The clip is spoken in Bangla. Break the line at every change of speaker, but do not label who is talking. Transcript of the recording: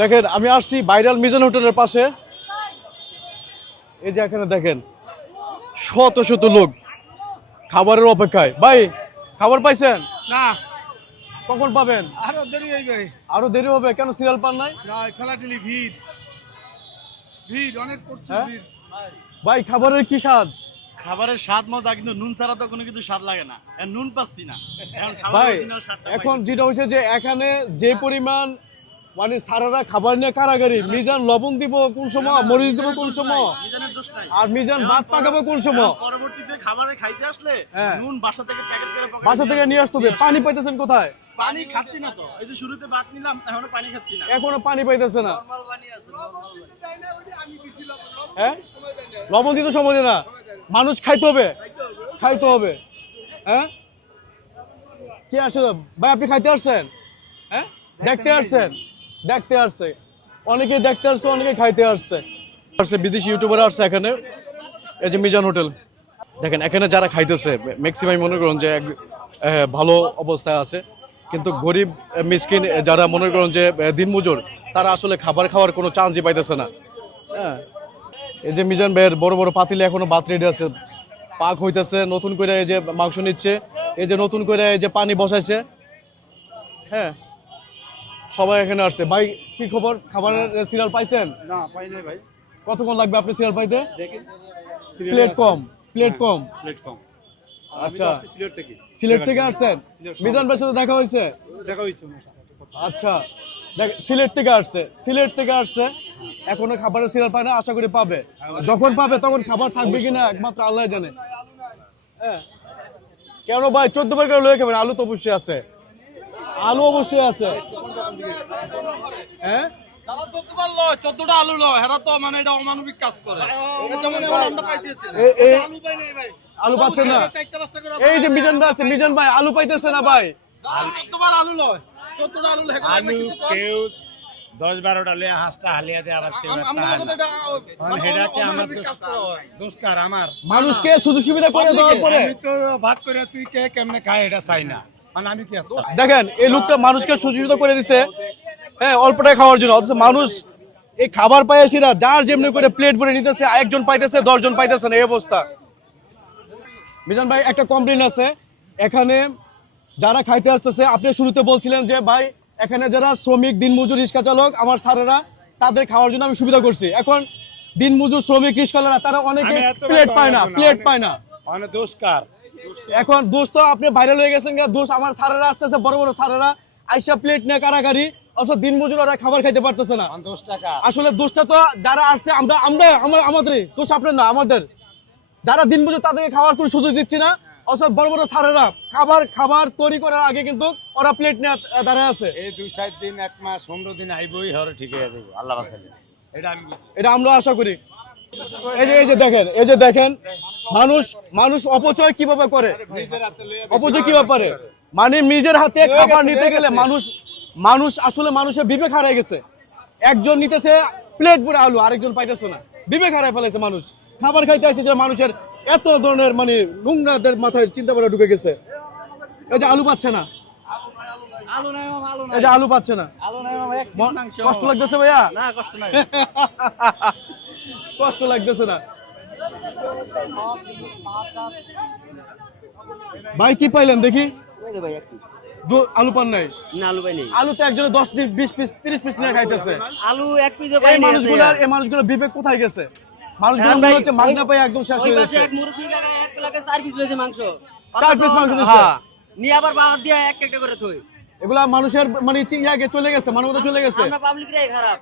দেখেন আমি আসছি ভাইরাল মিজান হোটেলের পাশে। এই যে এখানে দেখেন শত শত লোক খাবারের অপেক্ষায়। ভাই খাবার পাইছেন?
না।
কখন পাবেন?
আরও দেরি হইবে।
আরও দেরি হবে? কেন সিরিয়াল পান নাই?
না ঠেলাঠেলি ভিড়। ভিড় অনেক প্রচুর
হ্যাঁ?
ভিড়।
ভাই খাবারের কি স্বাদ?
খাবারের স্বাদ মজা কিন্তু নুন ছাড়া তো কোনো কিছু স্বাদ লাগে না। নুন পাচ্ছি না। এখন
যেটা হয়েছে যে এখানে যে পরিমাণ মানে সারারা খাবার নিয়ে কারাগারি। মিজান লবণ দিব কোন সময়? মরিচ দিব কোন সময়?
মিজানের দোষ নাই।
আর মিজান ভাত পাকাবো কোন সময়?
পরবর্তীতে খাবারে খাইতে আসলে
হ্যাঁ।
নুন বাসা থেকে প্যাকেট করে
বাসা থেকে নিয়ে আসতে হবে। পানি পাইতেছেন কোথায়?
পানি খাচ্ছি না তো। এই যে শুরুতে ভাত নিলাম এখনও পানি খাচ্ছি না।
এখনও পানি পাইতেছে না। হ্যাঁ?
সময় দেয় না।
লবণ দিতে সময় দেয় না। মানুষ খাইতে হবে। খাইতে হবে হ্যাঁ? কি আসলে ভাই আপনি খাইতে আসছেন? হ্যাঁ? দেখতে আসছেন? দেখতে আসছে। অনেকে দেখতে আসছে অনেকে খাইতে আসছে। আসছে বিদেশি ইউটিউবার আসছে এখানে, এই যে মিজান হোটেল। দেখেন, এখানে যারা খাইতেছে ম্যাক্সিমাম মনে করুন যে ভালো অবস্থায় আছে। কিন্তু গরিব মিসকিন যারা মনে করুন যে দিনমজুর, তারা আসলে খাবার খাওয়ার কোনো চান্সই পাইতেছে না। হ্যাঁ? এই যে মিজান ভাইয়ের বড় বড় পাতিলে এখনও ভাত রেডি আছে। পাক হইতেছে, নতুন করে এই যে মাংস নিচ্ছে, এই যে নতুন করে এই যে পানি বসাইছে। হ্যাঁ? সবাই এখানে আসছে। ভাই কি খবর? খাবারের সিরিয়াল পাইছেন?
না পাই নাই ভাই।
কতক্ষণ লাগবে আপনি সিরিয়াল পাইতে?
দেখেন
প্লেট কম প্লেট কম।
প্লেট কম।
আচ্ছা।
সিলেট থেকে।
সিলেট থেকে আসছেন? মিজান ভাইয়ের সাথে দেখা হয়েছে?
দেখা হয়েছে কথা।
আচ্ছা। সিলেট থেকে আসছে। সিলেট থেকে আসছে। এখনও খাবারের সিরিয়াল পায় না আশা করি পাবে। যখন পাবে তখন খাবার থাকবে কিনা একমাত্র আল্লাহ জানে। হ্যাঁ। কেন ভাই চোদ্দ বার করে লয়ে খাবেন? আলু তো অবশ্যই আছে। আলু অবশ্যই আছে। হ্যাঁ?
আলু মানে মানে
পাচ্ছেন না। এই যে মিজান ভাই আছে মিজান ভাই আলু পাইতেছে না ভাই।
আলু লয় আলু
কেউ দশ বারোটা লয়ে হাঁসটা হালিয়া দেয় আবার কেউ
আমরা হয়।
দুষ্কার আমার?
মানুষকে সুযোগ সুবিধা করে দেওয়ার পরে।
আমি তো ভাত করে তুই কে কেমনে খাই এটা চাই না। মানে আমি কি
দেখেন এই লোকটা মানুষকে সুযোগ করে দিছে। হ্যাঁ অল্পটাই খাওয়ার জন্য। অথচ মানুষ এই খাবার পাইয়াছিরা যার যেমনি করে প্লেট ভরে নিতেছে একজন পাইতেছে দশজন পাইতেছে না এই অবস্থা। মিজান ভাই একটা কমপ্লেন আছে। এখানে যারা খাইতে আসতেছে আপনি শুরুতে বলছিলেন যে ভাই এখানে যারা শ্রমিক দিনমজুর রিক্সা চালক আমার স্যারেরা তাদের খাওয়ার জন্য আমি সুবিধা করছি। এখন দিনমজুর শ্রমিক রিক্সাওয়ালারা তারা অনেকে প্লেট পায় না প্লেট পায় না।
মানে দুষ্কার
এখন দোষ তো আপনি ভাইরাল হয়ে গেছেন দোষ আমার স্যারেরা আসতেছে বড় বড় স্যারেরা আইসা প্লেট নিয়ে কারাগারি। অথচ দিন মজুররা খাবার খাইতে পারতেছে না। আসলে দোষটা তো যারা আসছে আমরা আমরা আমার আমাদের দোষ আপনার না আমাদের। যারা দিন মজুর তাদেরকে খাওয়ার কোনো সুযোগ দিচ্ছি না। অথচ বড় বড় স্যারেরা খাবার খাবার তৈরি করার আগে কিন্তু ওরা প্লেট নিয়ে দাঁড়ায় আছে।
এই দুই সাত দিন এক মাস পনেরো দিন আইবই হরে ঠিক যাবে আল্লাহ এটা আমি
এটা আমরা আশা করি। এই যে এই যে দেখেন এই যে দেখেন মানুষ মানুষ অপচয় কীভাবে করে? অপচয় কীভাবে ব্যাপারে মানে নিজের হাতে খাবার নিতে গেলে মানুষ মানুষ আসলে মানুষের বিবেক হারায় গেছে। একজন নিতেছে প্লেট পুরো আলু আরেকজন পাইতেছে না। বিবেক হারায় ফেলেছে মানুষ। খাবার খাইতে এসেছে মানুষের এত ধরনের মানে নোংরাদের মাথায় চিন্তা করে ঢুকে গেছে। এই যে আলু পাচ্ছে না। এই যে আলু পাচ্ছে কষ্ট লাগতেছে ভাইয়া?
না কষ্ট নাই।
কষ্ট লাগতেছে না। ভাই কি পাইলেন দেখি? আলু পান নাই?
না আলু পাই নাই।
আলু তো একজনে দশ পিস বিশ পিস তিরিশ পিস নিয়ে খাইতেছে।
আলু এক পিসও পাই
এই মানুষগুলো এই মানুষগুলো বিবেক কোথায় গেছে? মানুষগুলো হচ্ছে মাছ না পাই একদম শেষ হয়ে গেছে
এক মুরব্বি এক চার পিস লইছে মাংস।
চার পিস মাংস দিছে?
হ্যাঁ। নিয়ে আবার বাদ দিয়ে এক একটা করে থই।
এগুলা মানুষের মানে চি- চলে গেছে মানবতা চলে গেছে।
আমরা পাবলিকরাই খারাপ।